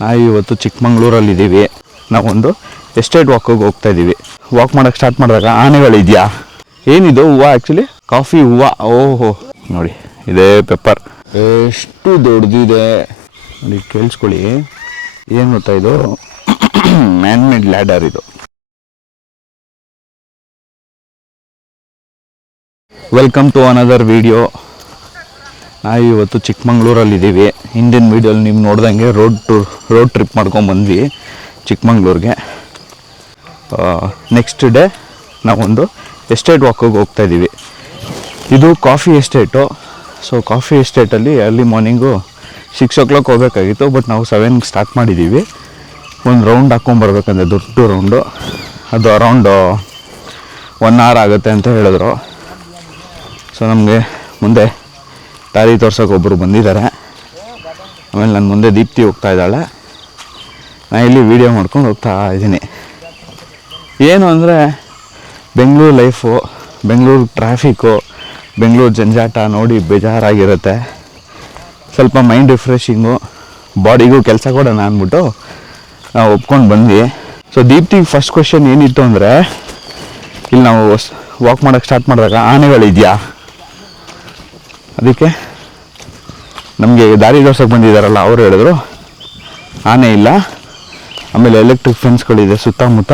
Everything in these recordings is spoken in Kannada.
ನಾವು ಇವತ್ತು ಚಿಕ್ಕಮಂಗ್ಳೂರಲ್ಲಿದ್ದೀವಿ. ನಾವೊಂದು ಎಸ್ಟೇಟ್ ವಾಕಿಗೆ ಹೋಗ್ತಾ ಇದ್ದೀವಿ. ವಾಕ್ ಮಾಡೋಕ್ಕೆ ಸ್ಟಾರ್ಟ್ ಮಾಡಿದಾಗ ಆನೆಗಳಿದೆಯಾ, ಏನಿದು ಹೂವು ಆ್ಯಕ್ಚುಲಿ ಕಾಫಿ ಹೂವು. ಓಹೋ ನೋಡಿ, ಇದೇ ಪೆಪ್ಪರ್ ಎಷ್ಟು ದೊಡ್ಡದಿದೆ ನೋಡಿ, ಕೇಳಿಸ್ಕೊಳ್ಳಿ. ಏನು ಗೊತ್ತಾ, ಇದು ಮ್ಯಾನ್ ಮೇಡ್ ಲ್ಯಾಡರ್. ಇದು ವೆಲ್ಕಮ್ ಟು ಅನದರ್ ವಿಡಿಯೋ. ನಾವು ಇವತ್ತು ಚಿಕ್ಕಮಂಗ್ಳೂರಲ್ಲಿದ್ದೀವಿ. ಹಿಂದಿನ ವೀಡಿಯೋಲಿ ನೀವು ನೋಡ್ದಂಗೆ ರೋಡ್ ಟ್ರಿಪ್ ಮಾಡ್ಕೊಂಡ್ಬಂದ್ವಿ ಚಿಕ್ಕಮಂಗ್ಳೂರಿಗೆ. ನೆಕ್ಸ್ಟ್ ಡೇ ನಾವೊಂದು ಎಸ್ಟೇಟ್ ವಾಕಿಗೆ ಹೋಗ್ತಾಯಿದ್ದೀವಿ. ಇದು ಕಾಫಿ ಎಸ್ಟೇಟು. ಸೊ ಕಾಫಿ ಎಸ್ಟೇಟಲ್ಲಿ ಅರ್ಲಿ ಮಾರ್ನಿಂಗು 6 o'clock ಹೋಗಬೇಕಾಗಿತ್ತು, ಬಟ್ ನಾವು 7 ಸ್ಟಾರ್ಟ್ ಮಾಡಿದ್ದೀವಿ. ಒಂದು ರೌಂಡ್ ಹಾಕ್ಕೊಂಬರ್ಬೇಕಂದ್ರೆ ದೊಡ್ಡ ರೌಂಡು, ಅದು ಅರೌಂಡ್ 1 hour ಆಗುತ್ತೆ ಅಂತ ಹೇಳಿದ್ರು. ಸೊ ನಮಗೆ ಮುಂದೆ ದಾರಿ ತೋರ್ಸೋಕೆ ಒಬ್ಬರು ಬಂದಿದ್ದಾರೆ. ಆಮೇಲೆ ನನ್ನ ಮುಂದೆ ದೀಪ್ತಿ ಹೋಗ್ತಾ ಇದ್ದಾಳೆ. ನಾನು ಇಲ್ಲಿ ವೀಡಿಯೋ ಮಾಡ್ಕೊಂಡು ಹೋಗ್ತಾ ಇದ್ದೀನಿ. ಏನು ಅಂದರೆ ಬೆಂಗಳೂರು ಲೈಫು, ಬೆಂಗಳೂರು ಟ್ರಾಫಿಕ್ಕು, ಬೆಂಗಳೂರು ಜಂಜಾಟ ನೋಡಿ ಬೇಜಾರಾಗಿರುತ್ತೆ. ಸ್ವಲ್ಪ ಮೈಂಡ್ ರಿಫ್ರೆಶಿಂಗು, ಬಾಡಿಗೂ ಕೆಲಸ ಕೊಡೋಣ ಅಂದ್ಬಿಟ್ಟು ನಾವು ಒಪ್ಕೊಂಡು ಬಂದ್ವಿ. ಸೊ ದೀಪ್ತಿಗೆ ಫಸ್ಟ್ ಕ್ವೆಶ್ಚನ್ ಏನಿತ್ತು ಅಂದರೆ, ಇಲ್ಲಿ ನಾವು ವಾಕ್ ಮಾಡೋಕ್ಕೆ ಸ್ಟಾರ್ಟ್ ಮಾಡಿದಾಗ ಆನೆಗಳಿದೆಯಾ, ಅದಕ್ಕೆ ನಮಗೆ ದಾರಿ ತೋರ್ಸೋಕೆ ಬಂದಿದ್ದಾರಲ್ಲ ಅವರು ಹೇಳಿದ್ರು ಆನೆ ಇಲ್ಲ, ಆಮೇಲೆ ಎಲೆಕ್ಟ್ರಿಕ್ ಫೆನ್ಸ್ಗಳಿದೆ ಸುತ್ತಮುತ್ತ,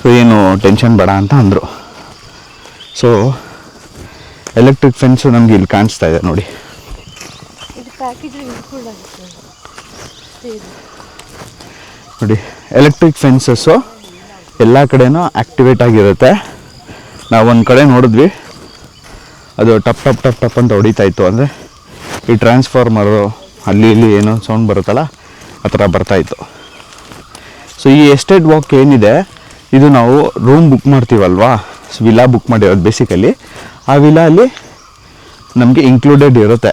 ಸೊ ಏನು ಟೆನ್ಷನ್ ಬೇಡ ಅಂತ ಅಂದರು. ಸೊ ಎಲೆಕ್ಟ್ರಿಕ್ ಫೆನ್ಸು ನಮಗೆ ಇಲ್ಲಿ ಕಾಣಿಸ್ತಾ ಇದೆ ನೋಡಿ. ನೋಡಿ ಎಲೆಕ್ಟ್ರಿಕ್ ಫೆನ್ಸಸ್ಸು ಎಲ್ಲ ಕಡೆನೂ ಆ್ಯಕ್ಟಿವೇಟ್ ಆಗಿರುತ್ತೆ. ನಾವು ಒಂದು ಕಡೆ ನೋಡಿದ್ವಿ, ಅದು ಟಪ್ ಟಪ್ ಟಪ್ ಟಪ್ ಅಂತ ಹೊಡಿತಾಯಿತ್ತು. ಅಂದರೆ ಈ ಟ್ರಾನ್ಸ್ಫಾರ್ಮರು ಅಲ್ಲಿ ಇಲ್ಲಿ ಏನೋ ಸೌಂಡ್ ಬರುತ್ತಲ್ಲ, ಆ ಥರ ಬರ್ತಾಯಿತ್ತು. ಸೊ ಈ ಎಸ್ಟೇಟ್ ವಾಕ್ ಏನಿದೆ, ಇದು ನಾವು ರೂಮ್ ಬುಕ್ ಮಾಡ್ತೀವಲ್ವಾ, ವಿಲಾ ಬುಕ್ ಮಾಡಿರೋದು ಬೇಸಿಕಲಿ. ಆ ವಿಲಾ ಅಲ್ಲಿ ನಮಗೆ ಇನ್ಕ್ಲೂಡೆಡ್ ಇರುತ್ತೆ.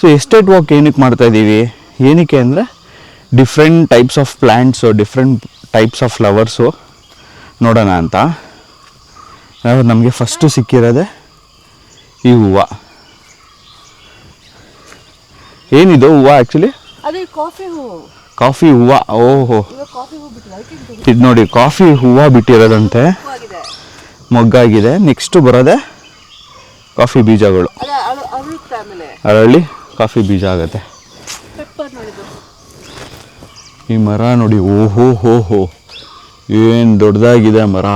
ಸೊ ಎಸ್ಟೇಟ್ ವಾಕ್ ಏನಕ್ಕೆ ಮಾಡ್ತಾಯಿದ್ದೀವಿ, ಏನಕ್ಕೆ ಅಂದರೆ different types of plants, different types of flowers ನೋಡೋಣ ಅಂತ. ನಮಗೆ ಫಸ್ಟು ಸಿಕ್ಕಿರೋದೆ ಈ ಹೂವು. ಏನಿದು ಹೂವು ಆ್ಯಕ್ಚುಲಿ? ಕಾಫಿ ಹೂವು. ಓಹೋ, ಇದು ನೋಡಿ ಕಾಫಿ ಹೂವು ಬಿಟ್ಟಿರೋದಂತೆ, ಮೊಗ್ಗಾಗಿದೆ. ನೆಕ್ಸ್ಟು ಬರೋದೆ ಕಾಫಿ ಬೀಜಗಳು, ಅರಳಿ ಕಾಫಿ ಬೀಜ ಆಗುತ್ತೆ. ಈ ಮರ ನೋಡಿ, ಓಹೋ ಹೋ ಹೋ, ಏನು ದೊಡ್ಡದಾಗಿದೆ ಮರ,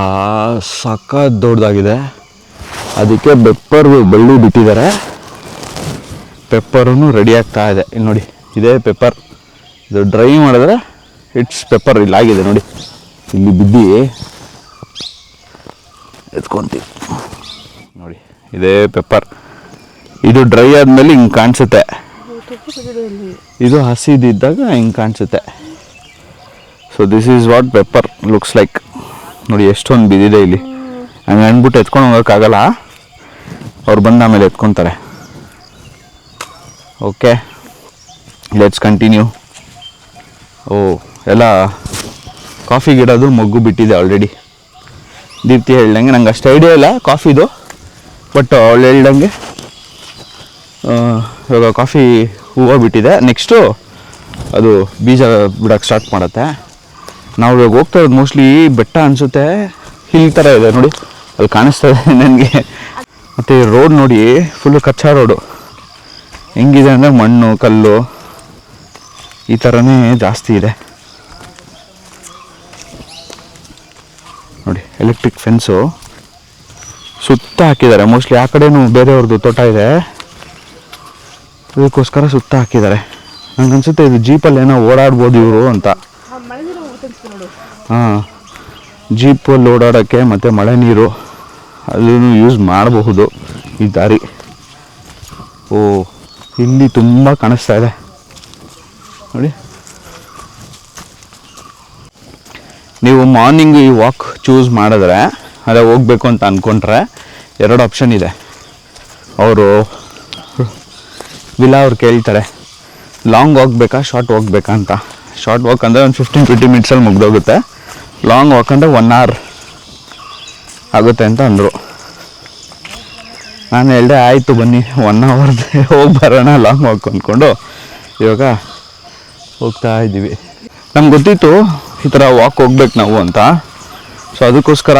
ಸಖತ್ ದೊಡ್ಡದಾಗಿದೆ. ಅದಕ್ಕೆ ಬಳ್ಳಿ ಬಿಟ್ಟಿದ್ದಾರೆ. ಪೆಪ್ಪರೂ ರೆಡಿ ಆಗ್ತಾ ಇದೆ. ಇಲ್ಲಿ ನೋಡಿ, ಇದೇ ಪೆಪ್ಪರ್. ಇದು ಡ್ರೈ ಮಾಡಿದ್ರೆ ಇಟ್ಸ್ ಪೆಪ್ಪರ್. ಇಲ್ಲಾಗಿದೆ ನೋಡಿ, ಇಲ್ಲಿ ಬಿದ್ದು ಎತ್ಕೊಂತೀವಿ ನೋಡಿ, ಇದೇ ಪೆಪ್ಪರ್. ಇದು ಡ್ರೈ ಆದಮೇಲೆ ಹಿಂಗೆ ಕಾಣಿಸುತ್ತೆ, ಇದು ಹಸಿದಿದ್ದಾಗ ಹಿಂಗೆ ಕಾಣಿಸುತ್ತೆ. So this is what pepper looks like. ನೋಡಿ ಎಷ್ಟೊಂದು ಬಿದ್ದಿದೆ ಇಲ್ಲಿ. ಹಂಗೆ ಅಂದ್ಬಿಟ್ಟು ಎತ್ಕೊಂಡು ಹೋಗೋಕ್ಕಾಗಲ್ಲ, ಅವ್ರು ಬಂದ ಆಮೇಲೆ ಎತ್ಕೊತಾರೆ. Okay, let's continue. ಓ, ಎಲ್ಲ ಕಾಫಿ ಗಿಡದು ಮೊಗ್ಗು ಬಿಟ್ಟಿದೆ ಆಲ್ರೆಡಿ. ದೀಪ್ತಿ ಹೇಳ್ದಂಗೆ ನಂಗೆ ಅಷ್ಟು ಐಡಿಯಾ ಇಲ್ಲ ಕಾಫಿದು, ಬಟ್ ಅವಳು ಹೇಳ್ದಂಗೆ ಇವಾಗ ಕಾಫಿ ಹೂವು ಬಿಟ್ಟಿದೆ. ನೆಕ್ಸ್ಟು ಅದು ಬೀಜ ಬಿಡೋಕ್ಕೆ ಸ್ಟಾರ್ಟ್ ಮಾಡುತ್ತೆ. ನಾವು ಇವಾಗ ಹೋಗ್ತಾ ಇರೋದು ಮೋಸ್ಟ್ಲಿ ಬೆಟ್ಟ ಅನಿಸುತ್ತೆ, ಹಿಲ್ ಥರ ಇದೆ ನೋಡಿ, ಅಲ್ಲಿ ಕಾಣಿಸ್ತಾ ಇದೆ ನನಗೆ. ಮತ್ತು ರೋಡ್ ನೋಡಿ, ಫುಲ್ಲು ಕಚ್ಚಾ ರೋಡು. ಹೆಂಗಿದೆ ಅಂದರೆ ಮಣ್ಣು ಕಲ್ಲು ಈ ಥರನೇ ಜಾಸ್ತಿ ಇದೆ ನೋಡಿ. ಎಲೆಕ್ಟ್ರಿಕ್ ಫೆನ್ಸು ಸುತ್ತ ಹಾಕಿದ್ದಾರೆ. ಮೋಸ್ಟ್ಲಿ ಆ ಕಡೆನೂ ಬೇರೆಯವ್ರದ್ದು ತೋಟ ಇದೆ, ಅದಕ್ಕೋಸ್ಕರ ಸುತ್ತ ಹಾಕಿದ್ದಾರೆ. ನಂಗೆ ಅನ್ಸುತ್ತೆ ಇದು ಜೀಪಲ್ಲಿ ಏನೋ ಓಡಾಡ್ಬೋದು ಇವರು ಅಂತ. ಹಾಂ, ಜೀಪಲ್ಲಿ ಓಡಾಡೋಕ್ಕೆ ಮತ್ತು ಮಳೆ ನೀರು ಅದನ್ನು ಯೂಸ್ ಮಾಡಬಹುದು ಈ ದಾರಿ. ಓ, ಇಲ್ಲಿ ತುಂಬ ಕಾಣಿಸ್ತಾ ಇದೆ ನೋಡಿ. ನೀವು ಮಾರ್ನಿಂಗ್ ಈ ವಾಕ್ ಚೂಸ್ ಮಾಡಿದ್ರೆ, ಅದೇ ಹೋಗ್ಬೇಕು ಅಂತ ಅಂದ್ಕೊಂಡ್ರೆ 2 ಆಪ್ಷನ್ ಇದೆ. ಅವರು ವಿಲಾ ಅವ್ರು ಕೇಳ್ತಾರೆ, ಲಾಂಗ್ ವಾಕ್ ಬೇಕಾ ಶಾರ್ಟ್ ವಾಕ್ ಬೇಕಾ ಅಂತ. ಶಾರ್ಟ್ ವಾಕ್ ಅಂದರೆ ಒಂದು 15-20 ಮಿನಿಟ್ಸಲ್ಲಿ ಮುಗ್ದೋಗುತ್ತೆ. ಲಾಂಗ್ ವಾಕ್ ಅಂದರೆ 1 hour ಆಗುತ್ತೆ ಅಂತ ಅಂದರು. ನಾನು ಹೇಳಿದೆ ಆಯಿತು ಬನ್ನಿ 1 hour ಹೋಗಿ ಬರೋಣ ಲಾಂಗ್ ವಾಕ್ ಅಂದ್ಕೊಂಡು. ಇವಾಗ ಹೋಗ್ತಾ ಇದ್ದೀವಿ. ನಮ್ಗೆ ಗೊತ್ತಿತ್ತು ಈ ಥರ ವಾಕ್ ಹೋಗ್ಬೇಕು ನಾವು ಅಂತ. ಸೊ ಅದಕ್ಕೋಸ್ಕರ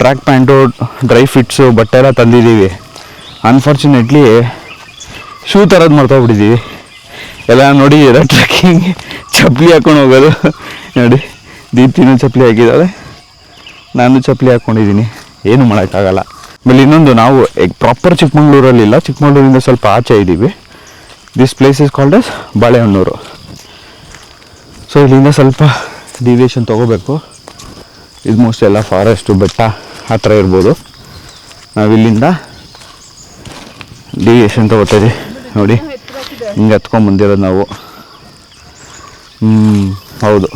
ಟ್ರ್ಯಾಕ್ ಪ್ಯಾಂಟು, ಡ್ರೈ ಫಿಟ್ಸು, ಬಟ್ಟೆ ಎಲ್ಲ ತಂದಿದ್ದೀವಿ. ಅನ್ಫಾರ್ಚುನೇಟ್ಲಿ ಶೂ ಥರದ್ದು ಮರ್ತೋಗ್ಬಿಟ್ಟಿದ್ದೀವಿ. ಎಲ್ಲ ನೋಡಿ ಟ್ರೆಕ್ಕಿಂಗ್ ಚಪ್ಪಲಿ ಹಾಕ್ಕೊಂಡು ಹೋಗೋದು ನೋಡಿ. ದೀಪ್ತಿನೂ ಚಪ್ಪಲಿ ಹಾಕಿದ್ದಾಳೆ, ನಾನು ಚಪ್ಪಲಿ ಹಾಕ್ಕೊಂಡಿದ್ದೀನಿ. ಏನು ಮಾಡೋಕ್ಕಾಗಲ್ಲ. ಆಮೇಲೆ ಇನ್ನೊಂದು, ನಾವು ಪ್ರಾಪರ್ ಚಿಕ್ಕಮಂಗ್ಳೂರಲ್ಲಿಲ್ಲ, ಚಿಕ್ಕಮಂಗ್ಳೂರಿಂದ ಸ್ವಲ್ಪ ಆಚೆ ಇದ್ದೀವಿ. This place is called as Balehonnur. So ಇಲ್ಲಿಂದ ಸ್ವಲ್ಪ ಡಿವಿಯೇಷನ್ ತೊಗೋಬೇಕು. ಇದು ಮೋಸ್ಟ್ ಎಲ್ಲ ಫಾರೆಸ್ಟು, ಬೆಟ್ಟ ಆ ಥರ ಇರ್ಬೋದು. ನಾವಿಲ್ಲಿಂದ ಡಿವಿಯೇಷನ್ ತೊಗೋತೀವಿ ನೋಡಿ. ಹಿಂಗೆ ಹತ್ಕೊಂಡ್ಬಂದಿರೋದು ನಾವು. ಹೌದು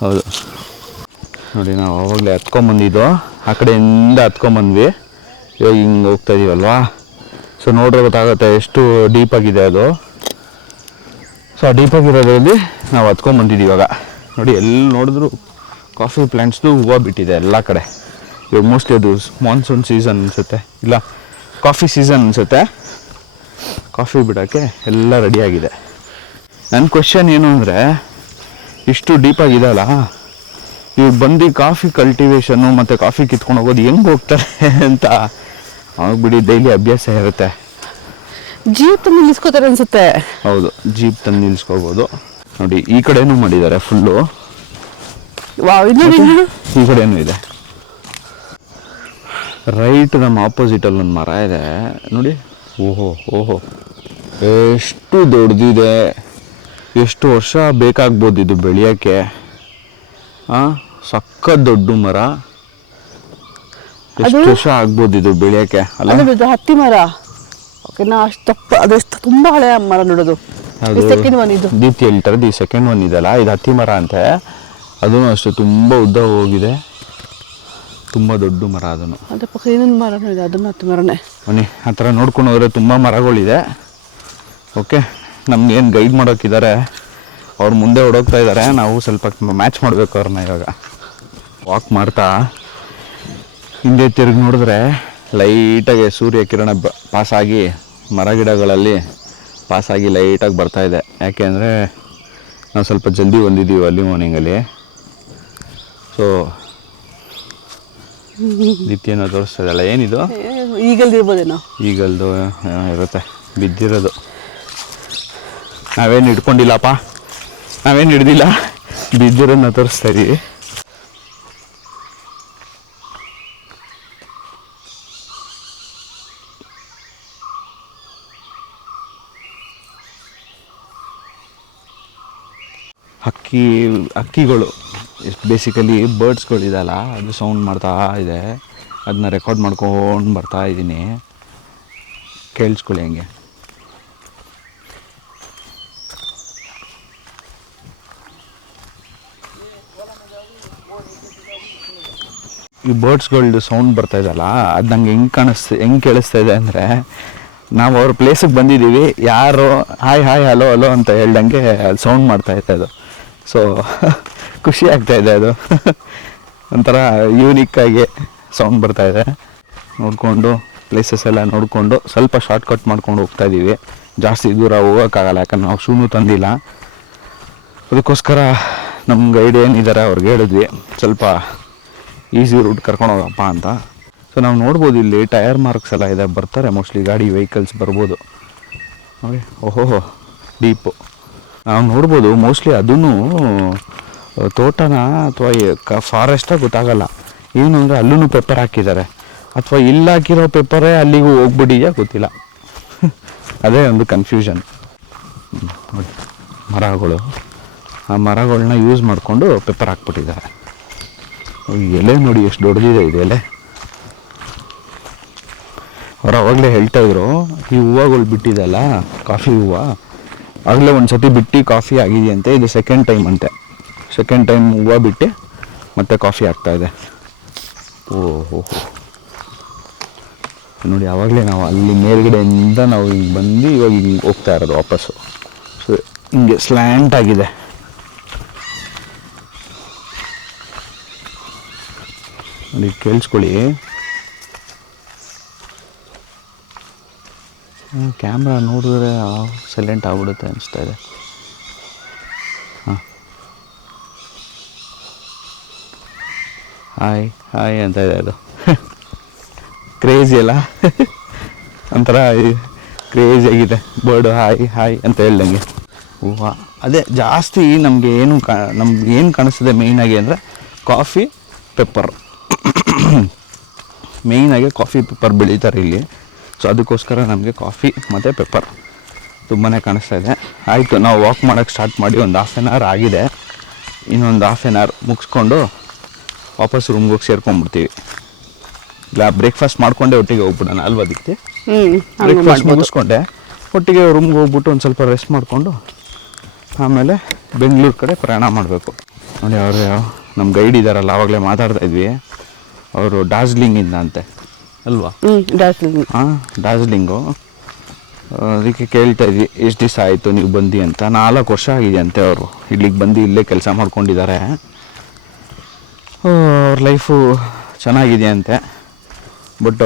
ಹೌದು ನೋಡಿ, ನಾವು ಆವಾಗಲೇ ಹತ್ಕೊಂಡ್ಬಂದಿದ್ದು, ಆ ಕಡೆಯಿಂದ ಹತ್ಕೊಂಡ್ಬಂದ್ವಿ. ಇವಾಗ ಹಿಂಗೆ ಹೋಗ್ತಾ ಇದೀವಲ್ವಾ. ಸೊ ನೋಡ್ರೆ ಗೊತ್ತಾಗುತ್ತೆ ಎಷ್ಟು ಡೀಪಾಗಿದೆ ಅದು. ಸೊ ಆ ಡೀಪಾಗಿರೋದ್ರಲ್ಲಿ ನಾವು ಹತ್ಕೊಂಡ್ಬಂದಿದ್ದೀವಿ. ಇವಾಗ ನೋಡಿ, ಎಲ್ಲಿ ನೋಡಿದ್ರು ಕಾಫಿ ಪ್ಲ್ಯಾಂಟ್ಸ್ದು ಹೂವು ಬಿಟ್ಟಿದೆ ಎಲ್ಲ ಕಡೆ. ಇವಾಗ ಮೋಸ್ಟ್ಲಿ ಅದು ಮಾನ್ಸೂನ್ ಸೀಸನ್ ಅನಿಸುತ್ತೆ, ಇಲ್ಲ ಕಾಫಿ ಸೀಸನ್ ಅನಿಸುತ್ತೆ. ಕಾಫಿ ಬಿಡೋಕ್ಕೆ ಎಲ್ಲ ರೆಡಿಯಾಗಿದೆ. ನನ್ನ ಕ್ವೆಶ್ಚನ್ ಏನು ಅಂದರೆ, ಇಷ್ಟು ಡೀಪಾಗಿದೆಯಲ್ಲ, ಇವಾಗ ಬಂದು ಕಾಫಿ ಕಲ್ಟಿವೇಷನ್ನು ಮತ್ತು ಕಾಫಿ ಕಿತ್ಕೊಂಡು ಹೋಗೋದು ಹೆಂಗೆ ಹೋಗ್ತಾರೆ ಅಂತ ಅವಾಗ ಬಿಡಿ, ಡೈಲಿ ಅಭ್ಯಾಸ ಇರುತ್ತೆ. ಜೀಪ್ ತಂದು ನಿಲ್ಲಿಸ್ಕೋತಾರೆ ಅನ್ಸುತ್ತೆ. ಹೌದು, ಜೀಪ್ ತಂದು ನಿಲ್ಲಿಸ್ಕೋಬೋದು. ನೋಡಿ ಈ ಕಡೆನೂ ಮಾಡಿದ್ದಾರೆ ಫುಲ್ಲು. ಈ ಕಡೆನೂ ಇದೆ. ರೈಟ್ ನಮ್ಮ ಆಪೋಸಿಟಲ್ಲಿ ಒಂದು ಮರ ಇದೆ ನೋಡಿ. ಓಹೋ ಓಹೋ, ಎಷ್ಟು ದೊಡ್ಡದಿದೆ. ಎಷ್ಟು ವರ್ಷ ಬೇಕಾಗ್ಬೋದು ಇದು ಬೆಳೆಯೋಕ್ಕೆ. ಸಖತ್ ದೊಡ್ಡ ಮರ. ಎಷ್ಟು ವರ್ಷ ಆಗ್ಬೋದು ಇದು ಬೆಳೆಯೋಕ್ಕೆ ಅಲ್ಲ? ಹತ್ತಿ ಮರ ಅಷ್ಟು ತಪ್ಪ, ಅದೆಷ್ಟು ತುಂಬ ಹಳೆಯ ಮರ ನೋಡೋದು. ಸೆಕೆಂಡ್ ಒನ್ ಇದು ದೀಪ್ತಿ ಹೇಳ್ತಾರೆ, ಈ ಸೆಕೆಂಡ್ ಒನ್ ಇದೆಲ್ಲ, ಇದು ಹತ್ತಿ ಮರ ಅಂತೆ. ಅದೂ ಅಷ್ಟೇ ತುಂಬ ಉದ್ದ ಹೋಗಿದೆ, ತುಂಬ ದೊಡ್ಡ ಮರ. ಅದನ್ನು ಅದ್ರ ಪಕ್ಕ ಇನ್ನೊಂದು ಮರ ಇದೆ, ಅದನ್ನು ಹತ್ತಿ ಮರನೇ. ಬನ್ನಿ, ಆ ಥರ ನೋಡ್ಕೊಂಡು ಹೋದರೆ ತುಂಬ ಮರಗಳಿದೆ. ಓಕೆ, ನಮ್ಗೇನು ಗೈಡ್ ಮಾಡೋಕ್ಕಿದ್ದಾರೆ, ಅವ್ರು ಮುಂದೆ ಹೊಡೋಗ್ತಾ ಇದ್ದಾರೆ. ನಾವು ಸ್ವಲ್ಪ ಮ್ಯಾಚ್ ಮಾಡಬೇಕು ಅವ್ರನ್ನ. ಇವಾಗ ವಾಕ್ ಮಾಡ್ತಾ ಹಿಂದೆ ತಿರುಗಿ ನೋಡಿದ್ರೆ ಲೈಟಾಗಿ ಸೂರ್ಯ ಕಿರಣ ಪಾಸಾಗಿ ಮರ ಗಿಡಗಳಲ್ಲಿ ಪಾಸಾಗಿ ಲೈಟಾಗಿ ಬರ್ತಾಯಿದೆ. ಯಾಕೆ ಅಂದರೆ ನಾವು ಸ್ವಲ್ಪ ಜಲ್ದಿ ಬಂದಿದ್ದೀವಿ ಅಲ್ಲಿ ಮಾರ್ನಿಂಗಲ್ಲಿ. ಸೊ ದೀಪ್ತಿಯನ್ನು ತೋರಿಸ್ತಾ ಇದೆಯಲ್ಲ, ಏನಿದು? ಈಗಲ್ದು ಇರ್ಬೋದೇನೋ. ಈಗಲ್ದು ಇರುತ್ತೆ, ಬಿದ್ದಿರೋದು. ನಾವೇನು ಹಿಡ್ಕೊಂಡಿಲ್ಲಪ್ಪ, ನಾವೇನು ಹಿಡ್ದಿಲ್ಲ, ಬಿದ್ದಿರೋದನ್ನ ತೋರಿಸ್ತಾ ಇದ್ದೀವಿ. ಹಕ್ಕಿಗಳು ಬೇಸಿಕಲಿ ಬರ್ಡ್ಸ್ಗಳಿದೆಯಲ್ಲ, ಅದು ಸೌಂಡ್ ಮಾಡ್ತಾ ಇದೆ. ಅದನ್ನ ರೆಕಾರ್ಡ್ ಮಾಡ್ಕೊಂಡು ಬರ್ತಾ ಇದ್ದೀನಿ, ಕೇಳಿಸ್ಕೊಳ್ಳಿ ಹಂಗೆ. ಈ ಬರ್ಡ್ಸ್ಗಳದ್ದು ಸೌಂಡ್ ಬರ್ತಾ ಇದೆಯಲ್ಲ, ಅದು ನಂಗೆ ಹೆಂಗೆ ಕೇಳಿಸ್ತಾ ಇದೆ ಅಂದರೆ, ನಾವು ಅವ್ರ ಪ್ಲೇಸಿಗೆ ಬಂದಿದ್ದೀವಿ, ಯಾರು ಹಾಯ್ ಹಾಯ್ ಹಲೋ ಹಲೋ ಅಂತ ಹೇಳ್ದಂಗೆ ಅದು ಸೌಂಡ್ ಮಾಡ್ತಾಯಿತ್ತು ಅದು. ಸೊ ಖುಷಿ ಆಗ್ತಾಯಿದೆ, ಅದು ಒಂಥರ ಯೂನಿಕ್ಕಾಗಿ ಸೌಂಡ್ ಬರ್ತಾಯಿದೆ. ನೋಡಿಕೊಂಡು ಪ್ಲೇಸಸ್ ಎಲ್ಲ ನೋಡಿಕೊಂಡು ಸ್ವಲ್ಪ ಶಾರ್ಟ್ ಕಟ್ ಮಾಡ್ಕೊಂಡು ಹೋಗ್ತಾಯಿದ್ದೀವಿ. ಜಾಸ್ತಿ ದೂರ ಹೋಗೋಕ್ಕಾಗಲ್ಲ, ಯಾಕಂದ್ರೆ ನಾವು ಶೂನು ತಂದಿಲ್ಲ. ಅದಕ್ಕೋಸ್ಕರ ನಮ್ಮ ಗೈಡ್ ಏನಿದ್ದಾರೆ ಅವ್ರಿಗೆ ಹೇಳಿದ್ವಿ, ಸ್ವಲ್ಪ ಈಸಿ ರೂಟ್ ಕರ್ಕೊಂಡು ಹೋಗಪ್ಪ ಅಂತ. ಸೊ ನಾವು ನೋಡ್ಬೋದು, ಇಲ್ಲಿ ಟೈರ್ ಮಾರ್ಕ್ಸ್ ಎಲ್ಲ ಇದೆ, ಬರ್ತಾರೆ ಮೋಸ್ಟ್ಲಿ ಗಾಡಿ ವೆಹಿಕಲ್ಸ್ ಬರ್ಬೋದು. ಓಕೆ, ಓಹೋ ಡೀಪು ನಾವು ನೋಡ್ಬೋದು. ಮೋಸ್ಟ್ಲಿ ಅದೂ ತೋಟನ ಅಥವಾ ಫಾರೆಸ್ಟಾಗಿ ಗೊತ್ತಾಗಲ್ಲ. ಏನು ಅಂದರೆ ಅಲ್ಲೂ ಪೆಪ್ಪರ್ ಹಾಕಿದ್ದಾರೆ, ಅಥವಾ ಇಲ್ಲಿ ಹಾಕಿರೋ ಪೆಪ್ಪರೇ ಅಲ್ಲಿಗೂ ಹೋಗ್ಬಿಟ್ಟಿದೆಯಾ ಗೊತ್ತಿಲ್ಲ. ಅದೇ ಒಂದು ಕನ್ಫ್ಯೂಷನ್. ಮರಗಳು, ಆ ಮರಗಳನ್ನ ಯೂಸ್ ಮಾಡಿಕೊಂಡು ಪೆಪ್ಪರ್ ಹಾಕ್ಬಿಟ್ಟಿದ್ದಾರೆ. ಎಲೆ ನೋಡಿ ಎಷ್ಟು ದೊಡ್ಡದಿದೆ ಇದು ಎಲೆ. ಅವ್ರು ಅವಾಗಲೇ ಹೇಳ್ತಾಯಿದ್ರು, ಈ ಹೂವುಗಳು ಬಿಟ್ಟಿದೆಯಲ್ಲ ಕಾಫಿ ಹೂವು, ಆಗಲೇ ಒಂದು ಸತಿ ಬಿಟ್ಟು ಕಾಫಿ ಆಗಿದೆಯಂತೆ. ಇದು ಸೆಕೆಂಡ್ ಟೈಮ್ ಅಂತೆ. ಸೆಕೆಂಡ್ ಟೈಮ್ ಹೂವು ಬಿಟ್ಟು ಮತ್ತೆ ಕಾಫಿ ಆಗ್ತಾಯಿದೆ. ಓಹೋ ನೋಡಿ, ಆವಾಗಲೇ ನಾವು ಅಲ್ಲಿ ಮೇಲ್ಗಡೆಯಿಂದ ನಾವು ಹಿಂಗೆ ಬಂದು ಇವಾಗ ಹಿಂಗೆ ಹೋಗ್ತಾ ಇರೋದು ವಾಪಸ್ಸು. ಸೊ ಹಿಂಗೆ ಸ್ಲ್ಯಾಂಟ್ ಆಗಿದೆ. ನೋಡಿ ಕೇಳಿಸ್ಕೊಳ್ಳಿ, ಕ್ಯಾಮ್ರಾ ನೋಡಿದ್ರೆ ಸೈಲೆಂಟ್ ಆಗ್ಬಿಡುತ್ತೆ ಅನಿಸ್ತಾ ಇದೆ. ಹಾಂ, ಹಾಯ್ ಹಾಯ್ ಅಂತ ಇದೆ ಅದು. ಕ್ರೇಜಿ ಅಲ್ಲ, ಒಂಥರ ಕ್ರೇಜಿ ಆಗಿದೆ ಬರ್ಡು ಹಾಯ್ ಹಾಯ್ ಅಂತ ಹೇಳ್ದಂಗೆ. ಹೂವು ಅದೇ ಜಾಸ್ತಿ ನಮಗೆ ನಮ್ಗೆ ಏನು ಕಾಣಿಸ್ತದೆ ಮೇಯ್ನಾಗಿ ಅಂದರೆ ಕಾಫಿ ಪೆಪ್ಪರ್. ಮೇಯ್ನಾಗಿ ಕಾಫಿ ಪೆಪ್ಪರ್ ಬೆಳೀತಾರೆ ಇಲ್ಲಿ. ಸೊ ಅದಕ್ಕೋಸ್ಕರ ನಮಗೆ ಕಾಫಿ ಮತ್ತು ಪೆಪ್ಪರ್ ತುಂಬಾ ಕಾಣಿಸ್ತಾ ಇದೆ. ಆಯಿತು, ನಾವು ವಾಕ್ ಮಾಡೋಕ್ಕೆ ಸ್ಟಾರ್ಟ್ ಮಾಡಿ ಒಂದು ಹಾಫ್ ಆನ್ ಅವರ್ ಆಗಿದೆ. ಇನ್ನೊಂದು ಹಾಫ್ ಆನ್ ಅವರ್ ಮುಗಿಸ್ಕೊಂಡು ವಾಪಸ್ ರೂಮ್ಗೆ ಹೋಗಿ ಸೇರ್ಕೊಂಡ್ಬಿಡ್ತೀವಿ. ಇಲ್ಲ ಬ್ರೇಕ್ಫಾಸ್ಟ್ ಮಾಡಿಕೊಂಡೆ ಒಟ್ಟಿಗೆ ಹೋಗ್ಬಿಡೋಣ ಅಲ್ವಾ ಅದಕ್ಕೆ. ಬ್ರೇಕ್ಫಾಸ್ಟ್ ಮುಗಿಸ್ಕೊಂಡೆ ಒಟ್ಟಿಗೆ ರೂಮ್ಗೆ ಹೋಗ್ಬಿಟ್ಟು ಒಂದು ಸ್ವಲ್ಪ ರೆಸ್ಟ್ ಮಾಡಿಕೊಂಡು ಆಮೇಲೆ ಬೆಂಗಳೂರು ಕಡೆ ಪ್ರಯಾಣ ಮಾಡಬೇಕು. ನೋಡಿ ಅವರು ನಮ್ಮ ಗೈಡ್ ಇದ್ದಾರಲ್ಲ, ಆವಾಗಲೇ ಮಾತಾಡ್ತಾ ಇದ್ವಿ, ಅವರು ಡಾರ್ಜಿಲಿಂಗಿಂದ ಅಂತೆ ಅಲ್ವಾ. ಹಾಂ, ಡಾರ್ಜಿಲಿಂಗು. ಅದಕ್ಕೆ ಕೇಳ್ತಾ ಇದ್ವಿ ಎಷ್ಟು ದಿವಸ ಆಯಿತು ನೀವು ಬಂದು ಅಂತ. 4 ವರ್ಷ ಆಗಿದೆ ಅಂತೆ ಅವರು ಇಲ್ಲಿಗೆ ಬಂದು ಇಲ್ಲೇ ಕೆಲಸ ಮಾಡ್ಕೊಂಡಿದ್ದಾರೆ. ಅವ್ರ ಲೈಫು ಚೆನ್ನಾಗಿದೆ ಅಂತೆ. ಬಟ್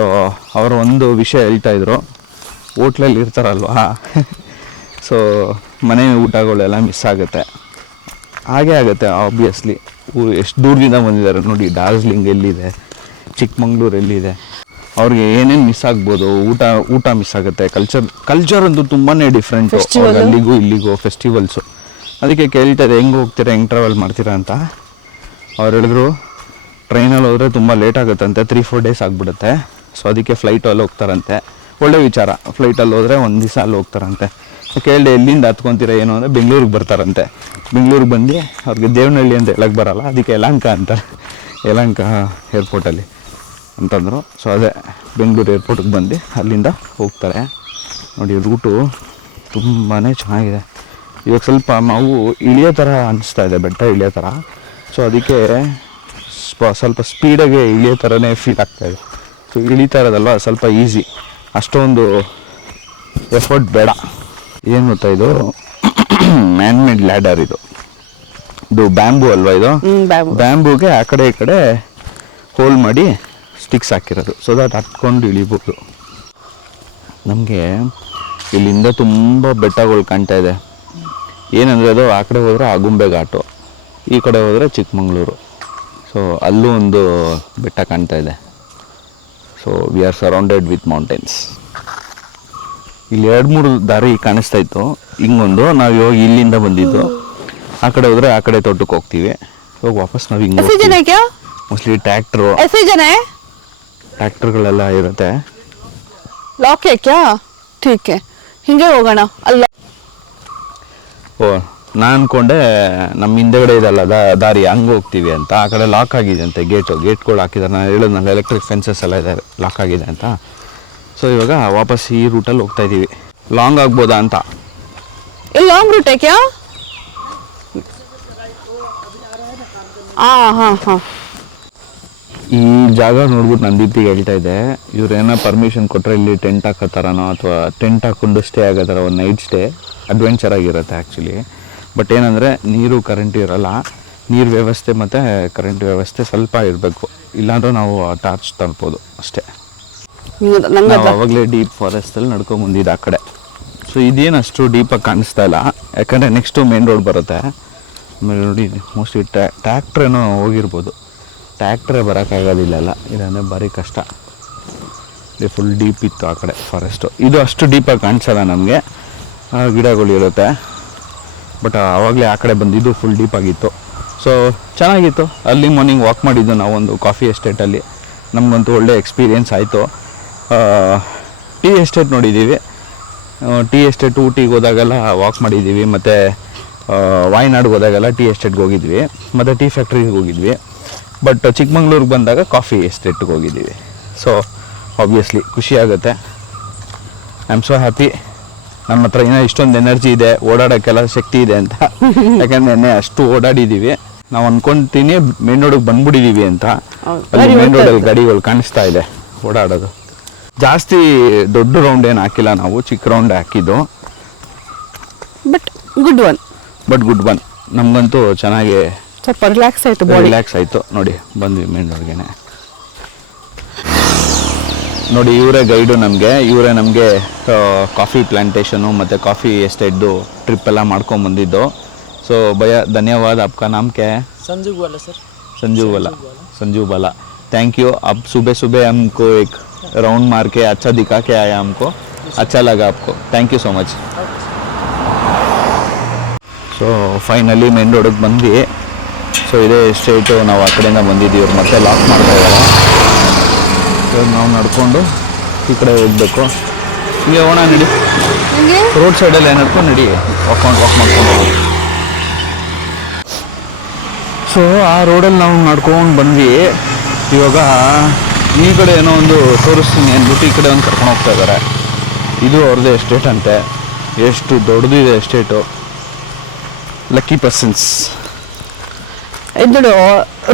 ಅವರು ಒಂದು ವಿಷಯ ಹೇಳ್ತಾಯಿದ್ರು, ಹೋಟ್ಲಲ್ಲಿ ಇರ್ತಾರಲ್ವಾ ಸೊ ಮನೆ ಊಟಗಳೆಲ್ಲ ಮಿಸ್ ಆಗುತ್ತೆ. ಹಾಗೇ ಆಗುತ್ತೆ ಆಬ್ವಿಯಸ್ಲಿ. ಎಷ್ಟು ದೂರದಿಂದ ಬಂದಿದ್ದಾರೆ ನೋಡಿ, ಡಾರ್ಜಿಲಿಂಗ್ ಎಲ್ಲಿದೆ, ಚಿಕ್ಕಮಂಗ್ಳೂರು ಎಲ್ಲಿದೆ, ಅವ್ರಿಗೆ ಏನೇನು ಮಿಸ್ ಆಗ್ಬೋದು. ಊಟ ಮಿಸ್ ಆಗುತ್ತೆ. ಕಲ್ಚರ್ ಅಂತೂ ತುಂಬಾ ಡಿಫ್ರೆಂಟು ಅಲ್ಲಿಗೂ ಇಲ್ಲಿಗೂ. ಫೆಸ್ಟಿವಲ್ಸು ಅದಕ್ಕೆ ಕೇಳ್ತಾ ಇದೆ ಹೆಂಗೆ ಹೋಗ್ತೀರಾ, ಹೆಂಗೆ ಟ್ರಾವೆಲ್ ಮಾಡ್ತೀರಾ ಅಂತ. ಅವ್ರು ಹೇಳಿದ್ರು ಟ್ರೈನಲ್ಲಿ ಹೋದರೆ ತುಂಬ ಲೇಟ್ ಆಗುತ್ತಂತೆ, 3-4 ಡೇಸ್ ಆಗಿಬಿಡುತ್ತೆ. ಸೊ ಅದಕ್ಕೆ ಫ್ಲೈಟಲ್ಲಿ ಹೋಗ್ತಾರಂತೆ. ಒಳ್ಳೆ ವಿಚಾರ, ಫ್ಲೈಟಲ್ಲಿ ಹೋದರೆ 1 ದಿವಸ ಅಲ್ಲಿ ಹೋಗ್ತಾರಂತೆ. ಕೇಳಿದೆ ಎಲ್ಲಿಂದ ಹತ್ಕೊತೀರಾ ಏನು ಅಂದರೆ ಬೆಂಗಳೂರಿಗೆ ಬರ್ತಾರಂತೆ. ಬೆಂಗಳೂರಿಗೆ ಬಂದು ಅವ್ರಿಗೆ ದೇವನಹಳ್ಳಿ ಅಂತ ಹೇಳಕ್ಕೆ ಬರೋಲ್ಲ, ಅದಕ್ಕೆ ಯಲಹಂಕ ಅಂತಾರೆ, ಯಲಹಂಕ ಏರ್ಪೋರ್ಟಲ್ಲಿ ಅಂತಂದರು. ಸೊ ಅದೇ ಬೆಂಗಳೂರು ಏರ್ಪೋರ್ಟಿಗೆ ಬಂದು ಅಲ್ಲಿಂದ ಹೋಗ್ತಾರೆ. ನೋಡಿ ರೂಟು ತುಂಬಾ ಚೆನ್ನಾಗಿದೆ. ಇವಾಗ ಸ್ವಲ್ಪ ನಾವು ಇಳಿಯೋ ಥರ ಅನಿಸ್ತಾ ಇದೆ, ಬೆಟ್ಟ ಇಳಿಯೋ ಥರ. ಸೊ ಅದಕ್ಕೆ ಸ್ವಲ್ಪ ಸ್ಪೀಡಾಗಿ ಇಳಿಯೋ ಥರನೇ ಫೀಲ್ ಆಗ್ತಾಯಿದೆ. ಸೊ ಇಳಿತಾ ಇರೋದಲ್ವ ಸ್ವಲ್ಪ ಈಸಿ, ಅಷ್ಟೊಂದು ಎಫರ್ಟ್ ಬೇಡ. ಏನು ಗೊತ್ತಾ, ಇದು ಮ್ಯಾನ್ ಮೇಡ್ ಲ್ಯಾಡರ್. ಇದು ಬ್ಯಾಂಬೂ ಅಲ್ವಾ, ಇದು ಬ್ಯಾಂಬೂಗೆ ಆ ಕಡೆ ಈ ಕಡೆ ಹೋಲ್ ಮಾಡಿ ಸ್ಟಿಕ್ಸ್ ಹಾಕಿರೋದು. ಸೊ ದಟ್ ಹತ್ಕೊಂಡು ಇಳಿಬೋದು. ನಮಗೆ ಇಲ್ಲಿಂದ ತುಂಬ ಬೆಟ್ಟಗಳು ಕಾಣ್ತಾ ಇದೆ. ಏನಂದರೆ ಅದು ಆ ಕಡೆ ಹೋದರೆ ಆಗುಂಬೆ ಘಾಟು, ಈ ಕಡೆ ಹೋದರೆ ಚಿಕ್ಕಮಂಗ್ಳೂರು. ಸೊ ಅಲ್ಲೂ ಒಂದು ಬೆಟ್ಟ ಕಾಣ್ತಾ ಇದೆ. So we are surrounded with mountains. ಇಲ್ಲಿ 2-3 ದಾರಿ ಕಾಣಿಸ್ತಾ ಇತ್ತು. ಹಿಂಗೊಂದು ನಾವು ಇವಾಗ ಇಲ್ಲಿಂದ ಬಂದಿದ್ದು, ಆ ಕಡೆ ಹೋದರೆ ಆ ಕಡೆ ತೋಟಕ್ಕೆ ಹೋಗ್ತೀವಿ. ಇವಾಗ ವಾಪಸ್ ನಾವು ಹಿಂಗೆ ಮೋಸ್ಟ್ಲಿ ಟ್ರ್ಯಾಕ್ಟರ್ಗಳೆಲ್ಲ ಇರುತ್ತೆ. ಲಾಕ್ ಟೀಕೆ ಹಿಂಗೆ ಹೋಗೋಣ ಅಲ್ಲ. ಓ, ನಾನು ಅಂದ್ಕೊಂಡೆ ನಮ್ಮ ಹಿಂದೆಗಡೆ ಇದೆಲ್ಲ ದಾರಿ ಹಂಗೆ ಹೋಗ್ತೀವಿ ಅಂತ. ಆ ಕಡೆ ಲಾಕ್ ಆಗಿದೆ ಅಂತೆ, ಗೇಟ್ಗಳು ಹಾಕಿದ್ದಾರೆ. ನಾನು ಹೇಳೋದ್ನಲ್ಲ, ಎಲೆಕ್ಟ್ರಿಕ್ ಫೆನ್ಸಸ್ ಎಲ್ಲ ಇದೆ, ಲಾಕ್ ಆಗಿದೆ ಅಂತ. ಸೊ ಇವಾಗ ವಾಪಸ್ ಈ ರೂಟಲ್ಲಿ ಹೋಗ್ತಾ ಇದ್ದೀವಿ. ಲಾಂಗ್ ಆಗ್ಬೋದಾ ಅಂತ. ಲಾಂಗ್ ರೂಟ್ ಕ್ಯಾ? ಹಾಂ. ಈ ಜಾಗ ನೋಡ್ಬಿಟ್ಟು ನನ್ನ ದೀಪಿಗೆ ಹೇಳ್ತಾ ಇದ್ದೆ, ಇವ್ರೇನೋ ಪರ್ಮಿಷನ್ ಕೊಟ್ಟರೆ ಇಲ್ಲಿ ಟೆಂಟ್ ಹಾಕೋತಾರನೋ ಅಥವಾ ಟೆಂಟ್ ಹಾಕೊಂಡು ಸ್ಟೇ ಆಗೋ ಥರ ಒಂದು ನೈಟ್ ಸ್ಟೇ ಅಡ್ವೆಂಚರ್ ಆಗಿರುತ್ತೆ ಆ್ಯಕ್ಚುಲಿ. ಬಟ್ ಏನಂದರೆ ನೀರು ಕರೆಂಟ್ ಇರೋಲ್ಲ. ನೀರು ವ್ಯವಸ್ಥೆ ಮತ್ತು ಕರೆಂಟ್ ವ್ಯವಸ್ಥೆ ಸ್ವಲ್ಪ ಇರಬೇಕು, ಇಲ್ಲಾಂದ್ರೆ ನಾವು ಟಾರ್ಚ್ ತರ್ಬೋದು ಅಷ್ಟೇ. ನಾವು ಆವಾಗಲೇ ಡೀಪ್ ಫಾರೆಸ್ಟಲ್ಲಿ ನಡ್ಕೊಂಬಂದಿದ್ದು ಆ ಕಡೆ. ಸೊ ಇದೇನು ಅಷ್ಟು ಡೀಪಾಗಿ ಕಾಣಿಸ್ತಾ ಇಲ್ಲ, ಯಾಕಂದರೆ ನೆಕ್ಸ್ಟು ಮೇನ್ ರೋಡ್ ಬರುತ್ತೆ. ಆಮೇಲೆ ನೋಡಿ ಮೋಸ್ಟ್ಲಿ ಟ್ರ್ಯಾಕ್ಟ್ರ್ ಏನೋ ಹೋಗಿರ್ಬೋದು. ಟ್ರ್ಯಾಕ್ಟ್ರೇ ಬರೋಕ್ಕಾಗೋದಿಲ್ಲ, ಇಲ್ಲಾಂದರೆ ಭಾರಿ ಕಷ್ಟ. ಫುಲ್ ಡೀಪ್ ಇತ್ತು ಆ ಕಡೆ ಫಾರೆಸ್ಟು. ಇದು ಅಷ್ಟು ಡೀಪಾಗಿ ಕಾಣಿಸಲ್ಲ ನಮಗೆ, ಗಿಡಗಳು ಇರುತ್ತೆ. ಬಟ್ ಆವಾಗಲೇ ಆ ಕಡೆ ಬಂದಿದ್ದು ಫುಲ್ ಡೀಪಾಗಿತ್ತು. ಸೊ ಚೆನ್ನಾಗಿತ್ತು. ಅಲ್ಲಿ ಮಾರ್ನಿಂಗ್ ವಾಕ್ ಮಾಡಿದ್ದು ನಾವೊಂದು ಕಾಫಿ ಎಸ್ಟೇಟಲ್ಲಿ. ನಮಗಂತೂ ಒಳ್ಳೆ ಎಕ್ಸ್ಪೀರಿಯೆನ್ಸ್ ಆಯಿತು. ಟೀ ಎಸ್ಟೇಟ್ ನೋಡಿದ್ದೀವಿ. ಟೀ ಎಸ್ಟೇಟ್ ಊಟಿಗೆ ಹೋದಾಗೆಲ್ಲ ವಾಕ್ ಮಾಡಿದ್ದೀವಿ, ಮತ್ತು ವಾಯ್ನಾಡ್ಗೆ ಹೋದಾಗೆಲ್ಲ ಟೀ ಎಸ್ಟೇಟ್ಗೆ ಹೋಗಿದ್ವಿ, ಮತ್ತು ಟೀ ಫ್ಯಾಕ್ಟ್ರಿಗೆ ಹೋಗಿದ್ವಿ. ಬಟ್ ಚಿಕ್ಕಮಂಗ್ಳೂರಿಗೆ ಬಂದಾಗ ಕಾಫಿ ಎಸ್ಟೇಟ್ಗೆ ಹೋಗಿದ್ದೀವಿ. ಸೊ ಆಬ್ವಿಯಸ್ಲಿ ಖುಷಿ ಆಗುತ್ತೆ. I am so happy. ನಮ್ಮ ಹತ್ರ ಏನೋ ಇಷ್ಟೊಂದು ಎನರ್ಜಿ ಇದೆ, ಓಡಾಡೋಕ್ಕೆಲ್ಲ ಶಕ್ತಿ ಇದೆ ಅಂತ. ಯಾಕಂದರೆ ನೆನ್ನೆ ಅಷ್ಟು ಓಡಾಡಿದ್ದೀವಿ. ನಾವು ಅಂದ್ಕೊತೀನಿ ಮೇನ್ ರೋಡಿಗೆ ಬಂದ್ಬಿಟ್ಟಿದ್ದೀವಿ ಅಂತ. ಅಲ್ಲಿ ಮೇನ್ ರೋಡಲ್ಲಿ ಗಾಡಿಗಳು ಕಾಣಿಸ್ತಾ ಇದೆ ಓಡಾಡೋದು. ಜಾಸ್ತಿ ದೊಡ್ಡ ರೌಂಡ್ ಏನು ಹಾಕಿಲ್ಲ ನಾವು, ಚಿಕ್ಕ ರೌಂಡ್ ಹಾಕಿದ್ದು. But good one. ನಮಗಂತೂ ಚೆನ್ನಾಗಿ ಸ್ವಲ್ಪ ರಿಲ್ಯಾಕ್ಸ್ ಆಯಿತು, ರಿಲ್ಯಾಕ್ಸ್ ಆಯಿತು. ನೋಡಿ ಬಂದ್ವಿ ಮೇನ್ ರೋಡ್ಗೆ. ನೋಡಿ ಇವರೇ ಗೈಡು ನಮಗೆ, ಇವರೇ ನಮಗೆ ಕಾಫಿ ಪ್ಲಾಂಟೇಶನು ಮತ್ತು ಕಾಫಿ ಎಸ್ಟೇಟ್ದು ಟ್ರಿಪ್ ಎಲ್ಲ ಮಾಡ್ಕೊಂಬಂದಿದ್ದು. ಸೊ ಭಯ್ಯ ಧನ್ಯವಾದ. आपका नाम क्या है? संजू वाला sir. Sanju Bala. Thank you. अब सुबह सुबह हमको एक राउंड मार के अच्छा दिखा के आया, हमको अच्छा लगा आपको. Thank you so much. So finally main ರೋಡಿಗೆ ಬಂದು, ಸೊ ಇದೇ ಎಸ್ಟೇಟು. ನಾವು ಆ ಕಡೆಯಿಂದ ಬಂದಿದ್ದೀವಿ, ಇವ್ರು ಮತ್ತೆ ಲಾಕ್ ಮಾಡ್ತಾ ಇದ್ದಾರೆ. ಇವಾಗ ನಾವು ನಡ್ಕೊಂಡು ಈ ಕಡೆ ಹೋಗ್ಬೇಕು. ಹಿಂಗೆ ಹೋಗೋಣ ನಡಿ, ರೋಡ್ ಸೈಡಲ್ಲಿ ನಡ್ಕೊಂಡು ನಡಿ, ವಾಕ್ ಮಾಡ್ಕೊಂಡು ಹೋಗಿ. ಸೊ ಆ ರೋಡಲ್ಲಿ ನಾವು ನಡ್ಕೊಂಡು ಬಂದ್ವಿ. ಇವಾಗ ಈ ಕಡೆ ಏನೋ ಒಂದು ತೋರಿಸ್ತೀನಿ ಅಂದ್ಬಿಟ್ಟು ಈ ಕಡೆ ಒಂದು ಕರ್ಕೊಂಡು ಹೋಗ್ತಾ ಇದ್ದಾರೆ. ಇದು ಅವ್ರದ್ದು ಎಸ್ಟೇಟ್ ಅಂತೆ. ಎಷ್ಟು ದೊಡ್ಡದಿದೆ ಎಸ್ಟೇಟು. Lucky persons. ಇದು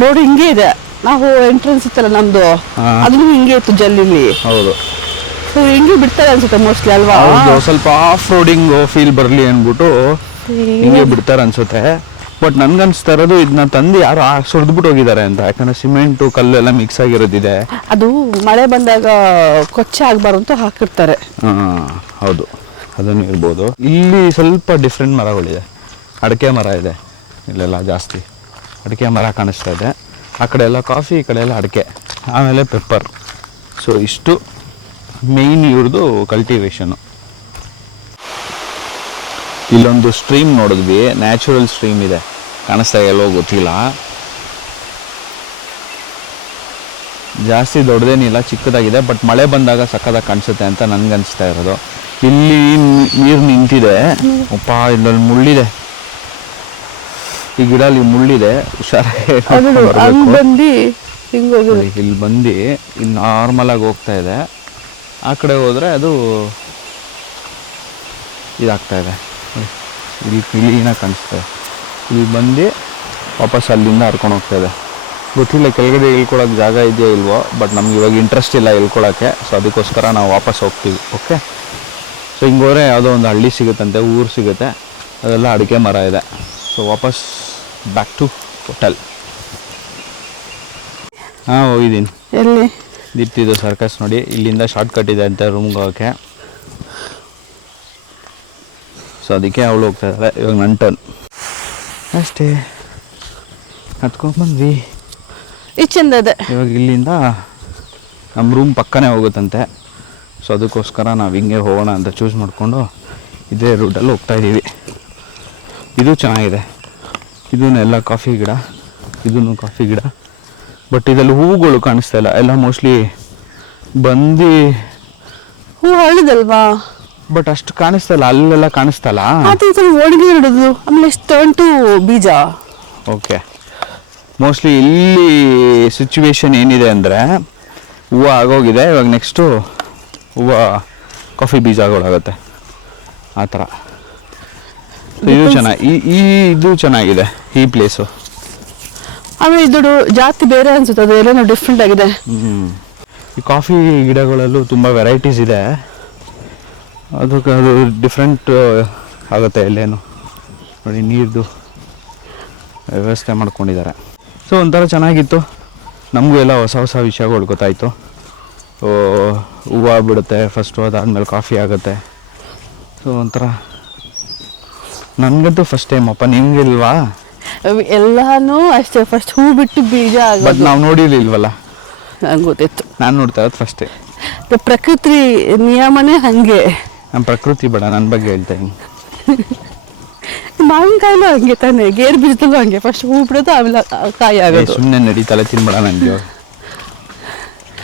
ರೋಡ್ ಹಿಂಗೆ ಇದೆ. ನಾವು ಎಂಟ್ರೆನ್ಸ್ ಇತ್ತಲ್ಲ ನಮ್ದು, ಅದನ್ನು ಹಿಂಗೆ ಇತ್ತು ಜಲ್ಲಿಲಿ. ಹೌದು, ಸೊ ಹಿಂಗೆ ಬಿಡ್ತಾರೆ ಅನ್ಸುತ್ತೆ ಮೋಸ್ಟ್ಲಿ ಅಲ್ವಾ? ಹೌದು, ಸ್ವಲ್ಪ ಆಫ್ ರೋಡಿಂಗ್ ಫೀಲ್ ಬರಲಿ ಅಂದ್ಬಿಟ್ಟು ಹಿಂಗೆ ಬಿಡ್ತಾರೆ ಅನ್ಸುತ್ತೆ. ಬಟ್ ನನ್ಗನ್ಸ್ತಾ ಇರೋದು ಇದನ್ನ ತಂದು ಯಾರು ಸುರಿದ್ಬಿಟ್ಟು ಹೋಗಿದ್ದಾರೆ ಅಂತ. ಯಾಕಂದ್ರೆ ಸಿಮೆಂಟು ಕಲ್ಲು ಎಲ್ಲ ಮಿಕ್ಸ್ ಆಗಿರೋದಿದೆ. ಅದು ಮಳೆ ಬಂದಾಗ ಕೊಚ್ಚೆ ಆಗ್ಬಾರ್ದು ಅಂತ ಹಾಕಿರ್ತಾರೆ. ಹೌದು, ಅದನ್ನು ಇರ್ಬೋದು. ಇಲ್ಲಿ ಸ್ವಲ್ಪ ಡಿಫ್ರೆಂಟ್ ಮರಗಳಿದೆ. ಅಡಿಕೆ ಮರ ಇದೆ ಇಲ್ಲೆಲ್ಲ ಜಾಸ್ತಿ. ಅಡಿಕೆ ಮರ ಕಾಣಿಸ್ತಾ ಇದೆ. ಆ ಕಡೆ ಎಲ್ಲ ಕಾಫಿ, ಈ ಕಡೆ ಎಲ್ಲ ಅಡಿಕೆ, ಆಮೇಲೆ ಪೆಪ್ಪರ್. ಸೊ ಇಷ್ಟು ಮೇಯ್ನ್ ಇವ್ರದ್ದು ಕಲ್ಟಿವೇಶನು. ಇಲ್ಲೊಂದು ಸ್ಟ್ರೀಮ್ ನೋಡಿದ್ವಿ, ನ್ಯಾಚುರಲ್ ಸ್ಟ್ರೀಮ್ ಇದೆ, ಕಾಣಿಸ್ತಾ ಎಲ್ಲೋ ಗೊತ್ತಿಲ್ಲ. ಜಾಸ್ತಿ ದೊಡ್ಡದೇನಿಲ್ಲ, ಚಿಕ್ಕದಾಗಿದೆ. ಬಟ್ ಮಳೆ ಬಂದಾಗ ಸಕ್ಕದಾಗಿ ಕಾಣಿಸುತ್ತೆ ಅಂತ ನನ್ಗನ್ಸ್ತಾ ಇರೋದು. ಇಲ್ಲಿ ನೀರು ನಿಂತಿದೆ. ಅಪ್ಪ, ಇಲ್ಲೊಂದು ಮುಳ್ಳಿದೆ. ಈ ಗಿಡ ಅಲ್ಲಿ ಮುಳ್ಳಿದೆ, ಹುಷಾರಾಗಿ ಬಂದು ಇಲ್ಲಿ ಬಂದು ಇಲ್ಲಿ ನಾರ್ಮಲ್ ಆಗಿ ಹೋಗ್ತಾ ಇದೆ. ಆ ಕಡೆ ಹೋದ್ರೆ ಅದು ಇದಾಗ್ತಾ ಇದೆ. ಇಲ್ಲಿ ಕ್ಲೀನಾಗಿ ಕಾಣಿಸ್ತಾ ಇದೆ. ಇಲ್ಲಿ ಬಂದು ವಾಪಸ್ ಅಲ್ಲಿಂದ ಹರ್ಕೊಂಡು ಹೋಗ್ತಾ ಇದೆ. ಗೊತ್ತಿಲ್ಲ ಕೆಳಗಡೆ ಇಳ್ಕೊಳಕ್ಕೆ ಜಾಗ ಇದೆಯಾ ಇಲ್ವೋ, ಬಟ್ ನಮ್ಗೆ ಇವಾಗ ಇಂಟ್ರೆಸ್ಟ್ ಇಲ್ಲ ಇಳ್ಕೊಳಕ್ಕೆ. ಸೊ ಅದಕ್ಕೋಸ್ಕರ ನಾವು ವಾಪಸ್ ಹೋಗ್ತೀವಿ. ಓಕೆ. ಸೊ ಹಿಂಗೋದ್ರೆ ಯಾವುದೋ ಒಂದು ಹಳ್ಳಿ ಸಿಗುತ್ತಂತೆ, ಊರು ಸಿಗುತ್ತೆ, ಅದೆಲ್ಲ ಅಡಿಕೆ ಮರ ಇದೆ. ಸೊ ವಾಪಸ್ ಬ್ಯಾಕ್ ಟು ಹೋಟೆಲ್. ಹಾಂ, ಹೋಗಿದ್ದೀನಿ. ಎಲ್ಲಿ? ದಿಟ್ಟಿದ್ದು ಸರ್ಕಸ್ ನೋಡಿ. ಇಲ್ಲಿಂದ ಶಾರ್ಟ್ ಕಟ್ ಇದೆ ಅಂತ ರೂಮ್ಗೆ ಹೋಗೋಕ್ಕೆ. ಸೊ ಅದಕ್ಕೆ ಅವಳು ಹೋಗ್ತಾ ಇದ್ದಾಳೆ. ಇವಾಗ ನನ್ನ ಟರ್ನ್ ಅಷ್ಟೇ. ಹತ್ಕೊಂಡ್ಬಂದ್ವಿ. ಇದು ಚಂದ ಇದೆ. ಇವಾಗ ಇಲ್ಲಿಂದ ನಮ್ಮ ರೂಮ್ ಪಕ್ಕನೇ ಹೋಗುತ್ತಂತೆ. ಸೊ ಅದಕ್ಕೋಸ್ಕರ ನಾವು ಹಿಂಗೆ ಹೋಗೋಣ ಅಂತ ಚೂಸ್ ಮಾಡಿಕೊಂಡು ಇದೇ ರೂಟಲ್ಲಿ ಹೋಗ್ತಾಯಿದ್ದೀವಿ. ಇದು ಚೆನ್ನಾಗಿದೆ. ಇದನ್ನೆಲ್ಲ ಕಾಫಿ ಗಿಡ, ಇದೂ ಕಾಫಿ ಗಿಡ. ಬಟ್ ಇದರಲ್ಲಿ ಹೂವುಗಳು ಕಾಣಿಸ್ತಾ ಇಲ್ಲ. ಎಲ್ಲ ಮೋಸ್ಟ್ಲಿ ಬಂದು ಹೂ ಹಳ್ಳಿದಲ್ವಾ? ಬಟ್ ಅಷ್ಟು ಕಾಣಿಸ್ತಾ ಇಲ್ಲ, ಅಲ್ಲೆಲ್ಲ ಕಾಣಿಸ್ತಲ್ಲ. ಒಣಗಿ ಇಡೋದು, ಆಮೇಲೆ ಟರ್ನ್ ಟು ಬೀಜ. ಓಕೆ. ಮೋಸ್ಟ್ಲಿ ಇಲ್ಲಿ ಸಿಚುವೇಶನ್ ಏನಿದೆ ಅಂದರೆ ಹೂವು ಆಗೋಗಿದೆ. ಇವಾಗ ನೆಕ್ಸ್ಟು ಹೂವು ಕಾಫಿ ಬೀಜಗಳಾಗುತ್ತೆ ಆ ಥರ. ಇದು ಚೆನ್ನಾಗಿ, ಇದು ಚೆನ್ನಾಗಿದೆ ಈ ಪ್ಲೇಸು. ಆಮೇಲೆ ಇದು ಜಾತಿ ಬೇರೆ ಅನ್ಸುತ್ತೆ, ಅದು ಎಲ್ಲನೂ ಡಿಫ್ರೆಂಟ್ ಆಗಿದೆ. ಈ ಕಾಫಿ ಗಿಡಗಳಲ್ಲೂ ತುಂಬ ವೆರೈಟೀಸ್ ಇದೆ. ಅದು ಡಿಫ್ರೆಂಟ್ ಆಗುತ್ತೆ ಎಲ್ಲೇನು. ನೋಡಿ, ನೀರ್ದು ವ್ಯವಸ್ಥೆ ಮಾಡ್ಕೊಂಡಿದ್ದಾರೆ. ಸೊ ಒಂಥರ ಚೆನ್ನಾಗಿತ್ತು. ನಮಗೂ ಎಲ್ಲ ಹೊಸ ಹೊಸ ವಿಷಯಗಳು ಗೊತ್ತಾಯಿತು. ಹೂವು ಬಿಡುತ್ತೆ ಫಸ್ಟು, ಅದಾದಮೇಲೆ ಕಾಫಿ ಆಗುತ್ತೆ. ಸೊ ಒಂಥರ ನನಗಂತೂ ಫಸ್ಟ್ ಟೈಮ್ ಅಪ್ಪ. ನಿಮಗಿಲ್ವಾ? ಎಲ್ಲಾನು ಅಷ್ಟೇ, ಫಸ್ಟ್ ಹೂ ಬಿಟ್ಟು ಬೀಜ ಆಗೋದು. ಬಟ್ ನಾವು ನೋಡಿರ್ಲಿಲ್ವಲ್ಲ. ನಂಗೆ ಗೊತ್ತಿತ್ತು. ನಾನು ನೋಡ್ತಾ ಇರೋದು ಫಸ್ಟೇ. ಪ್ರಕೃತಿ ನಿಯಮನೇ ಹಂಗೆ. ನಮ್ಮ ಪ್ರಕೃತಿ ಬೇಡ, ನನ್ನ ಬಗ್ಗೆ ಹೇಳ್ತಾ ಇದ್ದೀನಿ. ಮಾವಿನಕಾಯಿಲೂ ಹಂಗೆ ತಾನೆ, ಗೇರು ಬೀಜದಲ್ಲೂ ಹಂಗೆ, ಫಸ್ಟ್ ಹೂ ಬಿಡೋದು ಆಮೇಲೆ ಕಾಯಿ ಆಗೋದು. ಸುಮ್ಮನೆ ನಡಿ, ತಲೆ ತಿನ್ಬೇಡ ನನಗೆ.